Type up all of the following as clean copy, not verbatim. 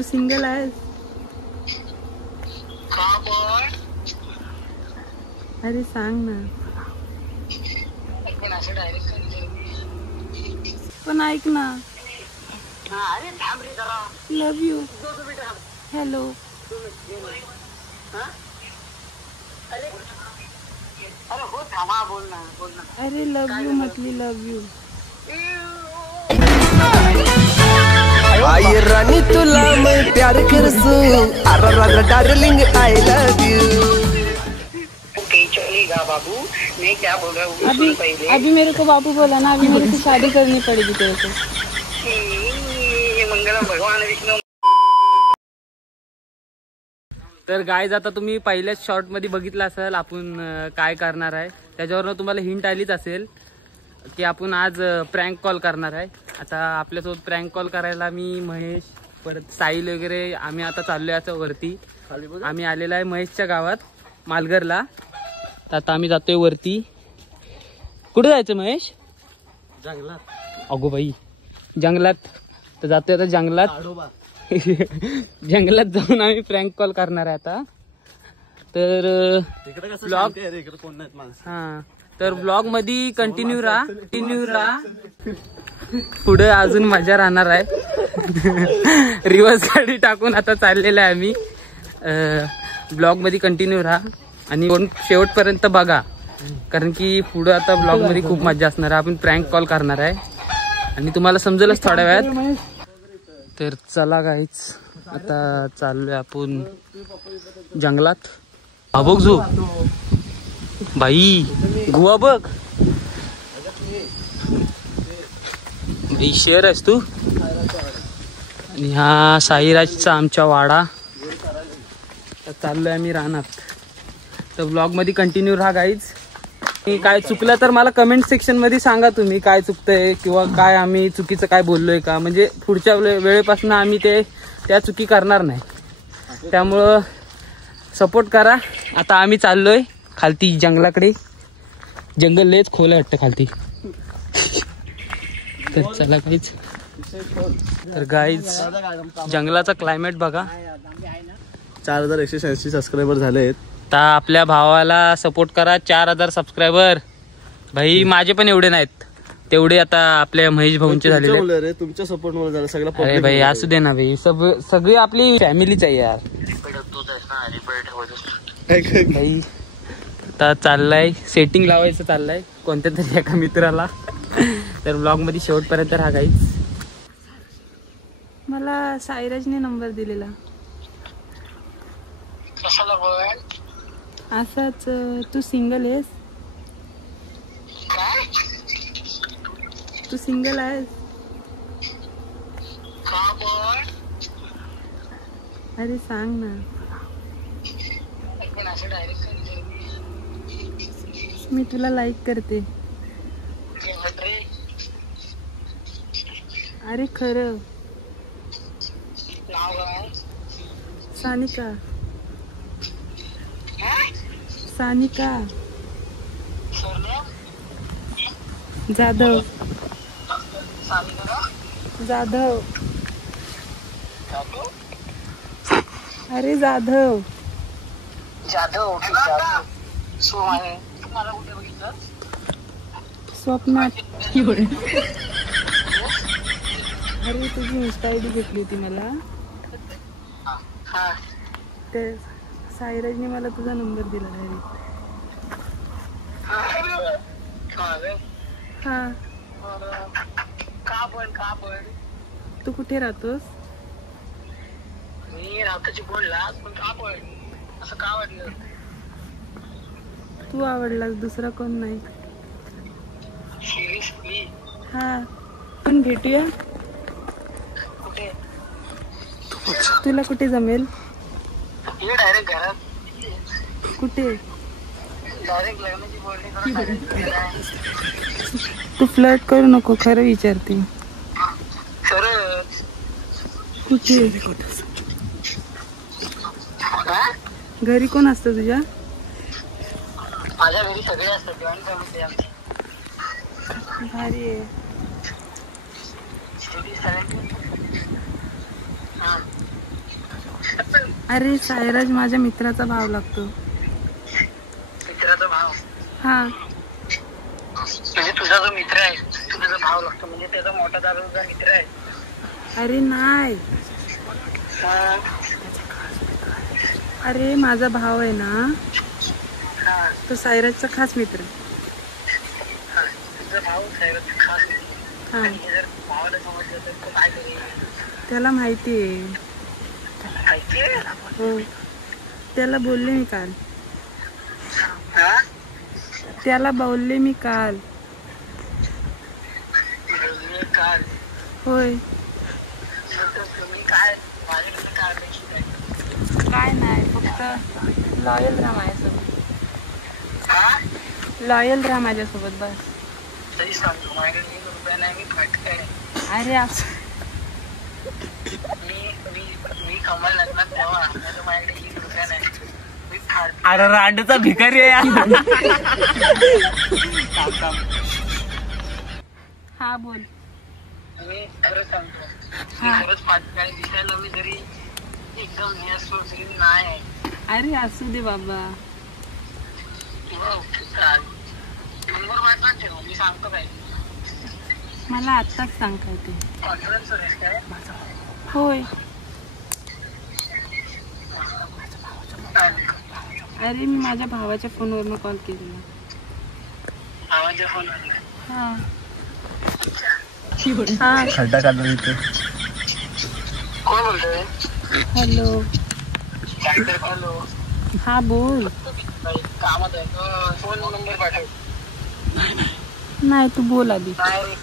तू single आहेस? अरे सांग ना. पण ऐक ना. लव यू. हॅलो. अरे लव यू म्हटली, लव यू. आई रानी तुला मैं प्यार करसू, अरे darling I love you. Okay चलेगा बाबू, मैं क्या बोल रहा हूँ पहले. अभी मेरे को बाबू बोला ना, अभी मेरे को शादी करनी पड़ेगी तेरे को. मंगलम भगवान विष्णू. तर गाईज आता तुम्ही पहिल्याच शॉर्ट मध्ये बघितलं असेल आपण काय करणार आहे. त्याच्यावरनं तुम्हाला हिंट आलीच असेल की आपण आज प्रँक कॉल करणार आहे. आता आपल्यासोबत प्रँक कॉल करायला मी, महेश, परत साहिल वगैरे आम्ही आता चाललोय याच्या वरती. आम्ही आलेला आहे महेशच्या गावात मालघरला. तर आता आम्ही जातोय वरती. कुठे जायचं महेश? जंगलात. अगो बाई, जंगलात. तर जातोय आता जंगलात. जंगलात जाऊन आम्ही प्रँक कॉल करणार आहे आता. तर ब्लॉग हा, तर ब्लॉग मध्ये कंटिन्यू राहा. पुढे अजून मजा राहणार आहे. रिवर्स गाडी टाकून आता चाललेलं आहे आम्ही. ब्लॉग मध्ये कंटिन्यू राहा आणि शेवटपर्यंत बघा, कारण की पुढे आता ब्लॉग मध्ये खूप मजा असणार आहे. आपण प्रँक कॉल करणार आहे आणि तुम्हाला समजेलच थोड्या वेळात. तर चला गाईच, आता चाललोय आपण जंगलात. बघ जो भाई, गुवा बघ भाई, शेर आहेस तू. आणि हा साईराजचा आमचा वाडा. तर चाललोय आम्ही रानात. तर ब्लॉग मध्ये कंटिन्यू राहा गाईज. काय चुकलं तर मला कमेंट सेक्शन मध्ये सांगा तुम्ही काय चुकतंय किंवा काय आम्ही चुकीचं काय बोललोय का. म्हणजे पुढच्या वेळेपासून आम्ही त्या चुकी करणार नाही. त्यामुळं सपोर्ट करा. आता आम्ही चाललोय खालती जंगलाकडे. जंगल लयच खोल आहे वाटतं खालती. तर चला गाईज. तर गाईज जंगलाचा क्लायमेट बघा. 4186 सबस्क्रायबर झाले आहेत. आता आपल्या भावाला सपोर्ट करा. 4000 सबस्क्रायबर. भाई माझे पण एवढे नाहीत, तेवढे आता आपल्या महेश भाऊंचे झालेले. तुमच्या सपोर्ट मुळे झालं सगळं. अरे भाई असू दे ना भाई, सगळी आपली फॅमिलीच आहे यार. भाई आता चाललाय सेटिंग लावायचं चाललंय कोणत्या तरी एका मित्राला. तर ब्लॉग मध्ये शेवटपर्यंत राहा गाईज. मला साईराजने नंबर दिलेला. असंच. तू सिंगल आहेस? तू सिंगल आहेस? अरे सांग ना. मी तुला लाईक करते. अरे खरं. सानिका. सानिका जाधव. जाधव. अरे जाधव. स्वप्नात. अरे तुझी इंस्टा आयडी भेटली होती मला. तर साईराजने मला तुझा नंबर दिला डायरेक्ट. हा. तू कुठे राहतोस? मी राहतो चिपळूणला. पण का पण असं का वाटलं? तू आवडलास, दुसरा कोण नाही. सिरियसली? हा. पण भेटूया. कुठे? तुला कुठे जमेल? ये डायरेक्ट घरात. कुठे? डायरेक्ट लग्नाची बोलणी. तू फ्लर्ट करू नको, खरं विचारते. खरंच? कुठे? घरी कोण असतं तुझ्या? माझ्या घरी सगळे असतात. जॉईंट फॅमिली आमची. भारी आहे. अरे सायराज माझ्या मित्राचा भाव लागतो. मित्राचा भाव हा म्हणजे तुझा जो मित्र आहे तुझा भाव लागतो म्हणजे त्याचा मोठा दादाचा मित्र आहे. अरे नाही, हा, अरे माझा भाव आहे ना हा, तो सायराजचा खास मित्र. हा. तुझा भाऊ साहेबाचा खास मित्र. हा आणि हे जर भावाला समजलं तर तो काय करेल? त्याला माहिती आहे. माहितीये? हो त्याला बोलले मी काल. हा? त्याला बोलले मी काल. बोलले काल. होय तर तुम्ही काय माझ्याकडे काय अपेक्षित आहे? काय नाही, फक्त लॉयल राहा माझ्यासोबत. हा? लॉयल राहा माझ्यासोबत बस. तरी सांगतो माझ्याकडे 1 रुपया नाही, मी फटका आहे. अरे असं मी कमाल लागणार तेव्हा नाहीतर माझ्याकडे 1 रुपया नाही. मी फाट. अरे रांडचा भिकारी आहे हा बोल. मी खरं सांगतो मी खरंच फाटकाळी दिसायला मी जरी एकदम नियस्वरी नाही आहे. अरे असू दे बाबा. नंबर वाटला ठेव मी सांगतो काय. मला आत्ताच सांग काय ते. कॉन्फरन्स काय होय चालेल. अरे मी माझ्या भावाच्या फोनवरनं कॉल केलेला. आवाज फोन हा हा खड्डा काढला इथे. कोण बोलतोय? हॅलो. Doctor hello. हा बोल. कामात आहे फोन नंबर पाठव. नाही तू बोल आधी. नाही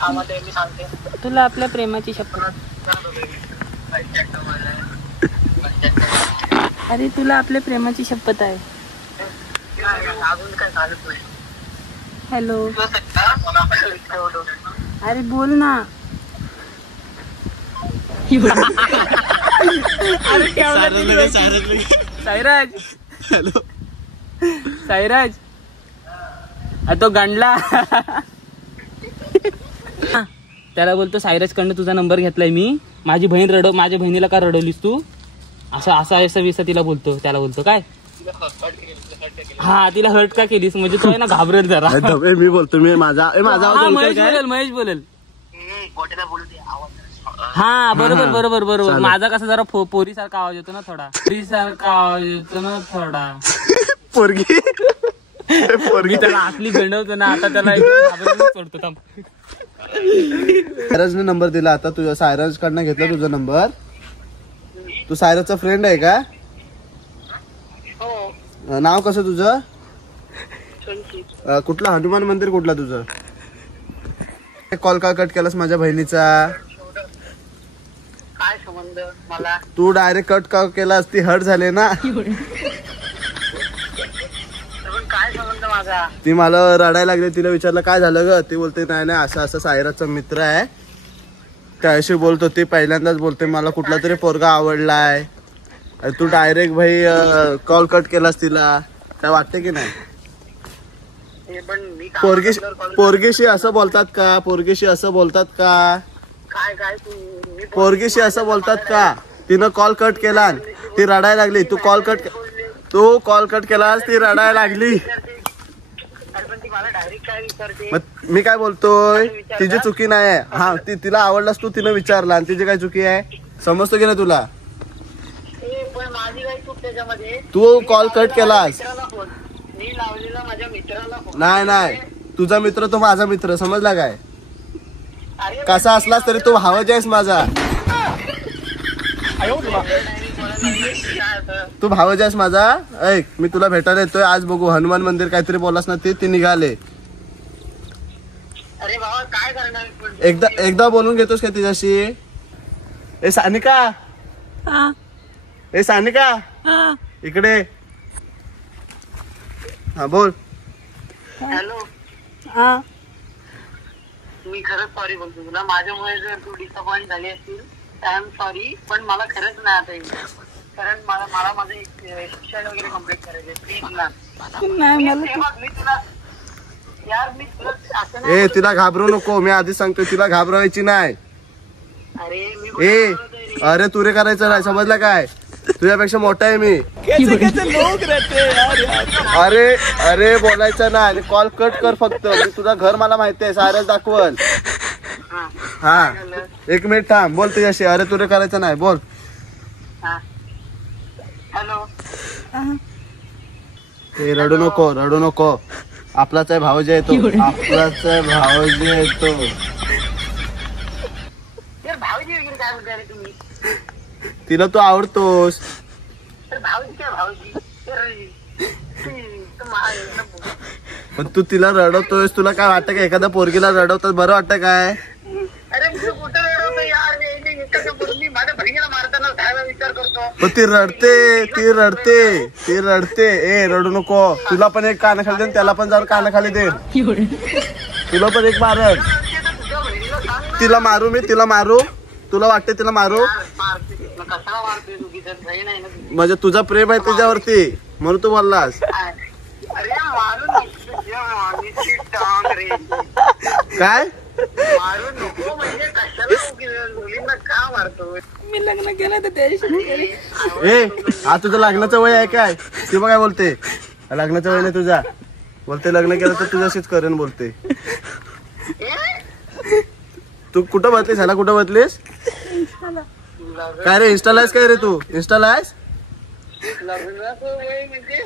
कामात आहे मी सांगते. तुला आपल्या प्रेमाची शपथ. अरे तुला आपल्या प्रेमाची शपथ आहे. अजून काय झालंच नाही. हॅलो. मला अरे बोल ना. सायराज. हॅलो सायराज. तो गांडला. त्याला बोलतो सायराज कडनं तुझा नंबर घेतलाय मी. माझी बहीण माझ्या बहिणीला का रडवलीस तू? असं विसा तिला बोलतो. त्याला बोलतो काय हा तिला हर्ट का केलीस म्हणजे तो आहे ना घाबरेल जरा. मी बोलतो मी माझा महेश बोलेल. हा बरोबर माझा कसा जरा पोरी सारखा आवाज येतो ना थोडा. पोरगी मी त्याला असली भेंडवतो ना आता त्याला सोडतो. सायराजने नंबर दिला. आता तुझ्या सायराज कडनं घेतला तुझा नंबर. तू सायराजचा फ्रेंड आहे का? नाव कसं तुझं? कुठलं हनुमान मंदिर कुठला तुझं? कॉल का कट केलास माझ्या बहिणीचा? काय संबंध मला? तू डायरेक्ट कट का केलास? ती हर्ट झाले ना. काय संबंध माझा? ती मला रडायला लागली. तिला विचारलं काय झालं ग? ती बोलते नाही असं सायराजचा मित्र आहे त्याशी बोलतो. ती पहिल्यांदाच बोलते मला कुठला तरी पोरगा आवडलाय. तू डायरेक्ट भाई कॉल कट केलास तिला. काय वाटते की नाही? पोरगीशी असं बोलतात का? पोरगीशी असं बोलतात का? काय पोरगीशी असं बोलतात का? तिनं कॉल कट केला ती रडायला लागली. तू कॉल कट केलास ती रडायला लागली. मग मी काय बोलतोय? तिची चुकी नाही आहे. हा तिला आवडलास तू तिनं विचारला आणि तिची काय चुकी आहे? समजतो की नाही तुला? माझी काही चूक त्याच्यामध्ये. तू कॉल कट केलास. मी लावलेला माझ्या मित्राला फोन. नाही तुझा मित्र तो माझा मित्र. समजला काय? कसा असलास तरी तू भावाचा आहेस माझा. तू भावाचा आहेस माझा. ऐक मी तुला भेटायला येतोय आज. बघू हनुमान मंदिर काहीतरी बोलास ना ते निघाले. अरे बाबा काय करणार? एकदा बोलून घेतोस का तिच्याशी? ए सानिका इकडे. हा बोल. हॅलो. मी खरंच सॉरी बोलतो तुला. माझ्यामुळे जर तू डिसअपॉइंट झाली असतील आय एम सॉरी. पण मला खरंच नाही आता येईल कारण मला माझं शिक्षण वगैरे कम्प्लीट करायचे. प्लीज ना. मी तुला यार मी तुला असं नाही. तिला घाबरू नको. मी आधी सांगतो तिला घाबरवायची नाही. अरे मी अरे तुरे करायचं नाही. समजलं काय? तुझ्यापेक्षा मोठा आहे मी. अरे अरे बोलायचं ना आणि कॉल कट कर फक्त. मी तुझं घर मला माहिती आहे, सारच दाखवल. हा 1 मिनिट थांब, बोल तुझ्याशी. अरे तुरे करायचं नाही, बोल. हॅलो. हे रडू नको, रडू नको. आपलाच आहे भाऊजी आहे तो, आपलाच आहे भाऊजी आहे तो. तर भाऊजी वगैरे काय बोलताय रे तुम्ही? तिला तू आवडतोस. तर भाऊजी काय भाऊजी? पण तू तिला रडवतोयस, तुला काय वाटतं का एखाद्या पोरगीला रडवतोस बरं वाटतं काय? अरे मी कुठं रडवतो यार, माझ्या बहिणीला मारताना दहावा विचार करतो. पण ती रडते, ती रडते, ती रडते. ए रडू नको. तुला पण एक कानाखाली दे, त्याला पण जाऊन कानाखाली दे. तुला पण एक मारत. तुझ्या बहिणीला सांग ना. तिला मारू मी, तिला मारू? तुला वाटते तिला मारू? कशाला मारतोय तू? बहीण आहे ना तुझी. म्हणजे तुझा प्रेम आहे तिच्यावरती म्हणून तू बोललास अरे मारून नुसती टांग रे. काय? मारून नको म्हणजे कशाला मुलींना का मारतो? मी लग्न केलं तर त्याशी ए हा तुझं लग्नाचं वय आहे काय? ती बघ काय बोलते, लग्नाचं वय नाही तुझा. बोलते लग्न केलं तर तुझ्याशीच करेन बोलते. तू कुठं बसलीस? ह्याला कुठं बसलीस? काय रे इंस्टाला आहेस काय रे तू? इंस्टाला आहेस? लग्नाचं वय म्हणजे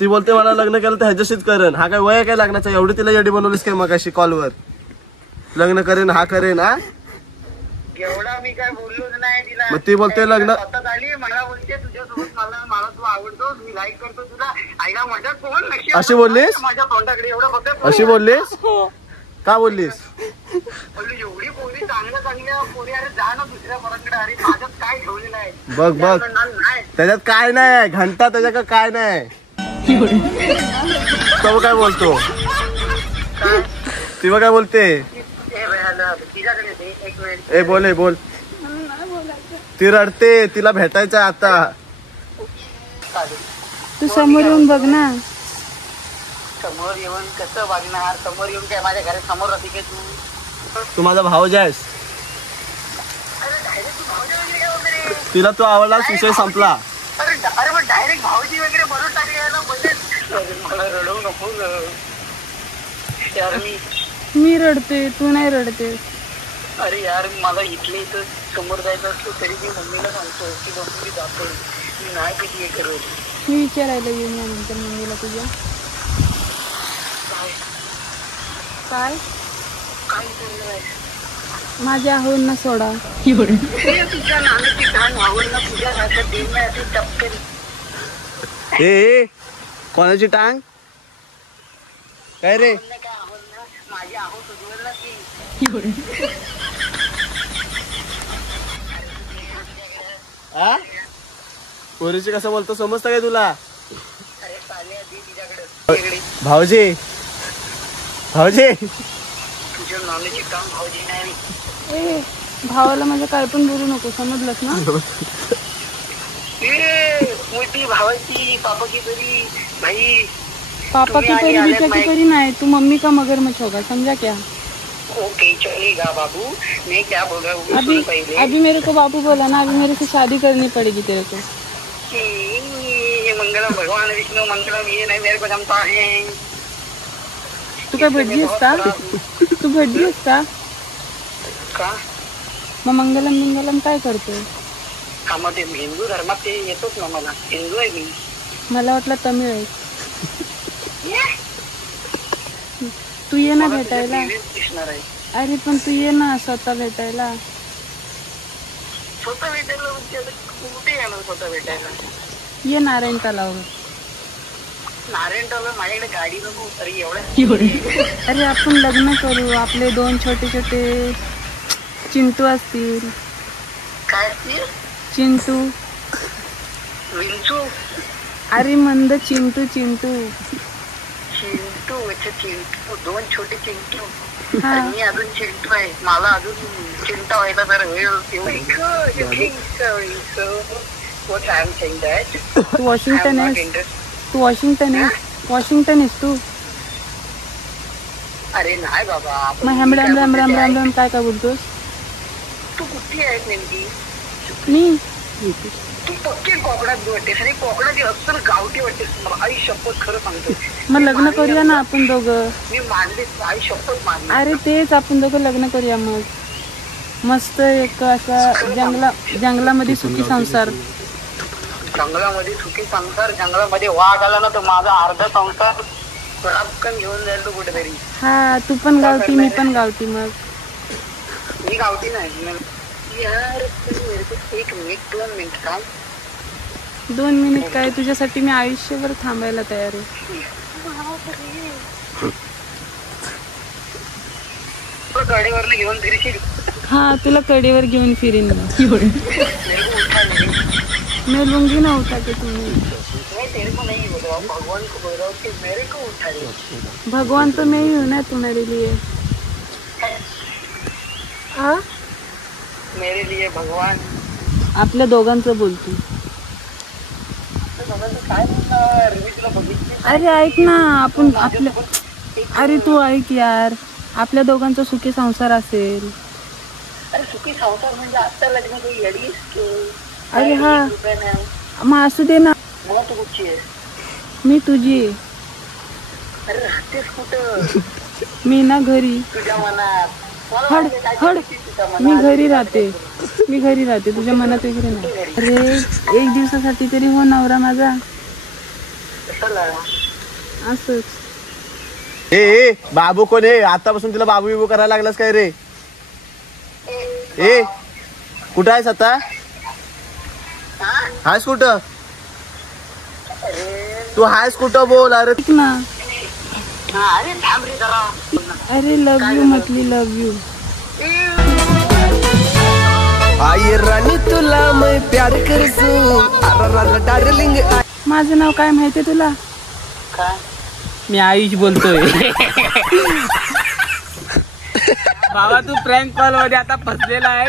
ती बोलते मला लग्न केलं तर ह्याच्याशीच करेन. हा काय वय आहे काय लग्नाचं? एवढी तिला येडी बनवलीस काय मग अशी कॉलवर? लग्न करेन हा करेन. हा एवढा मी काय बोललोच नाही तिला. मग ती बोलते लग्न. स्वतः आली मला बोलते तुझ्यासोबत मला तू आवडतो, मी लाईक करतो तुला. आईला माझ्या कोण नक्की अशी बोललीस? माझ्या तोंडाकडे एवढं बघत अशी बोललीस? का बोललीस? एवढी पोरी चांगल्या पोरी, अरे जा ना दुसऱ्या पोरांकडे. अरे माझ्यात काय ठेवलेलं आहे? बघ बघ नाही त्याच्यात काय नाही, घंटा त्याच्याकडे काय नाही. तो काय बोलतो? ती काय बोलते? तिच्याकडे दे एक मिनिट. ए बोल, बोल. ती रडते, तिला भेटायचं आता. तू समोर येऊन बघ ना. समोर येऊन कसं वागणार? समोर येऊन काय माझ्या घरात समोर राहते काय तू? तू माझा भाऊज आहेस. अरे डायरेक्ट भाऊजी वगैरे वगैरे. तिला तू आवडलास, विषय संपला. अरे मग डायरेक्ट भाऊजी वगैरे बनवून टाकले याला म्हणजे. मला रडवू नको यार. मी रडते, तू नाही रडते. अरे यार मला इथले इथं समोर जायचं असलं तरी मी मम्मीला सांगतो की मम्मी जाते, मी नाही किती हे करत. मी विचारायला येऊन यानंतर मम्मीला तुझ्या. काय काय चाललंय? माझ्या आहोंना सोडा. तुझ्या नाण्याची घाण आवड ना तुझ्या हातात देईन ना अशी टपकन. ए कोणाची टांग? काय रे? काय आवड ना माझी आहो तुझवर ना ती. आ पोरीची कसं बोलतो समजतं काय तुला? अरे चालले आधी तिच्याकडे. भाऊजी भाऊजी तुझ्या नाण्याची काम भाऊजी नाही. ए भावाला माझ्या काय पण बोलू नको, समजलंस ना? मोठी भावाची पापाची तरी भाई. पापा की तरी बीचा की तरी नहीं, तू मम्मी का मगरमच्छ होगा, समझा क्या? ओके चलेगा बाबू, मैं क्या बोल रहा हूँ अभी पहले. अभी मेरे को बाबू बोला ना, अभी मेरे से शादी करनी पड़ेगी तेरे को. ये मंगलम भगवान विष्णु मंगलम, ये नहीं मेरे को जमता है. तू काय भटजी आहेस का? तू भटजी आहेस का? का? मग मंगलम मंगलम काय करतोय? हा मग ते हिंदू धर्मात ते येतोच ना, मला हिंदू आहे मी. मला वाटलं तमिळ आहे. तू ये ना भेटायला. दिसणार आहे. अरे पण तू ये ना स्वतः भेटायला. स्वतः भेटायला म्हणजे कुठे येणार स्वतः भेटायला? ये नारायण तलावर. नारायण टॉवर माझ्याकडे गाडी नको तरी एवढं. अरे आपण लग्न करू, आपले 2 छोटे छोटे चिंटू असतील. काय असतील? चिंटू. विंचू. अरे मंद चिंटू चिंटू. चिंटू अच्छा चिंटू, 2 छोटे चिंटू. हा. आणि मी अजून चिंटू आहे, मला अजून चिंता व्हायला तर वेळ What I'm saying that तू वॉशिंग्टन I'm not आहेस. interested. तू वॉशिंग्टन आहेस. वॉशिंग्टन आहेस तू. अरे नाही बाबा. मग राम राम राम राम राम राम काय काय बोलतोस? तू कुठे आहेस नेमकी? मी तू पक्की कोकणात वाटतेस आणि कोकणाची अस्सल गावठी वाटतेस मला. आई शपथ खरं सांगतो. मग लग्न करूया ना आपण दोघं. मी मानले, आई शपथ मानले. अरे तेच, आपण दोघं लग्न करूया मग. मस्त एक असा जंगलामध्ये सुखी संसार. जंगलामध्ये सुखी संसार, जंगलामध्ये वाघ आला ना तर माझा अर्धा संसार पटकन घेऊन जाईल तो कुठेतरी. हा, तू पण गावठी मी पण गावठी. मग मी गावठी नाही यार. एक मिनिट 2 मिनिट थांब. 2 मिनिट काय, तुझ्यासाठी मी आयुष्यभर थांबायला तयार आहे. गाडीवर घेऊन फिरशील. हा, तुला कडेवर घेऊन फिरीन ना. मैं लूंगी ना उठा के तुम्हें. तेरे को नहीं बोल रहा, भगवान को बोल रहा हूँ कि मेरे को उठा दे. भगवान तो मैं ही हूँ ना तुम्हारे लिए. हाँ, मेरे लिए भगवान. आपल्या दोघांचं बोलतो. काय म्हणणार, मी तुला बघितली. अरे ऐक ना, आपण आपल्या, अरे तू ऐक यार, आपल्या दोघांचा सुखी संसार असेल. अरे सुखी संसार म्हणजे आता लग्न काही येडीस की. अरे हा, मग असू दे ना. मग तू कुठची आहे. मी तुझी. अरे राहतेस कुठं. मी ना घरी. तुझ्या मनात. हड हड, मी घरी राहते. मी घरी राहते, तुझ्या मनात वगैरे नाही. अरे एक दिवसासाठी तरी हो नवरा माझा. असंच. ए बाबू कोण आहे, आतापासून तिला बाबू बिबू करायला लागलास काय रे. ए कुठं आहेस आता. हायस कुठं तू, हायस कुठं बोल. अरे ऐक ना. अरे थांब रे जरा. अरे लव यू म्हटली, लव यू. आई राणी तुला मैं प्यार करसू डार्लिंग. माझं नाव काय माहितीये तुला. काय. मी आयुष बोलतोय. बाबा तू प्रँक कॉल मध्ये आता फसलेला आहे.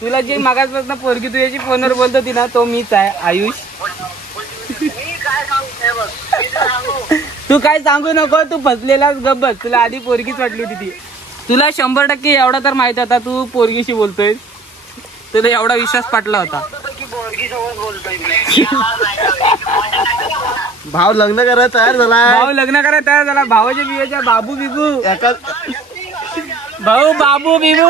तुला जे मागासपासून पोरगी तुझ्याची फोनवर बोलतो ती ना, तो मीच आहे आयुष. मी काय सांगू बघ, मी तुला सांगू. तू काय सांगू नको, तू फसलेलाच गब्बस. तुला आधी पोरगीच वाटली होती ती. तुला 100% एवढा तर माहिती होता तू पोरगीशी बोलतोय. तुला एवढा विश्वास पटला होता. पोरगी सोबत बोलतोय मी. भाव लग्न करायला तयार झाला. भाऊ लग्न करायला तयार झाला. भावाच्या बिवाच्या बाबू बिबू. भाऊ बाबू बिबू.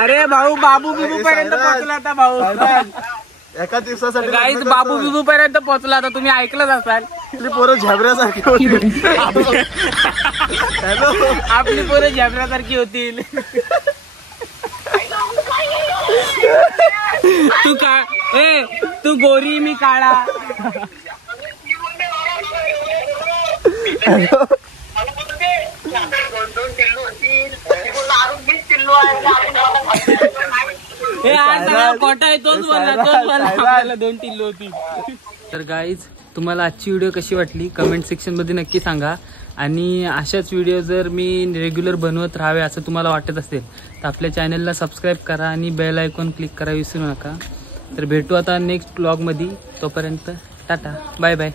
अरे भाऊ बाबू बिबू पर्यंत पोहोचला आता भाऊ. एका दिवसासाठी गाईच बाबू बिबू पर्यंत पोहोचला आता. तुम्ही ऐकलंच असाल. आपली पोरं झबऱ्यासारखी होती. आपली पोरं झेबऱ्यासारखी होतील. तू का ए तू गोरी मी काळा. हे आज खोटा आहे, तोच बोलला. 2 टिल्लो होती. तर गाईज तुम्हाला आजची व्हिडिओ कशी वाटली कमेंट सेक्शन मध्ये नक्की सांगा. आणि अशाच व्हिडिओ जर मी रेग्युलर बनवत राहावे असं तुम्हाला वाटत असेल तर आपल्या चॅनलला सबस्क्राईब करा आणि बेल आयकॉन क्लिक करा विसरू नका. तर भेटू आता नेक्स्ट व्लॉगमध्ये. तोपर्यंत टाटा, बाय बाय.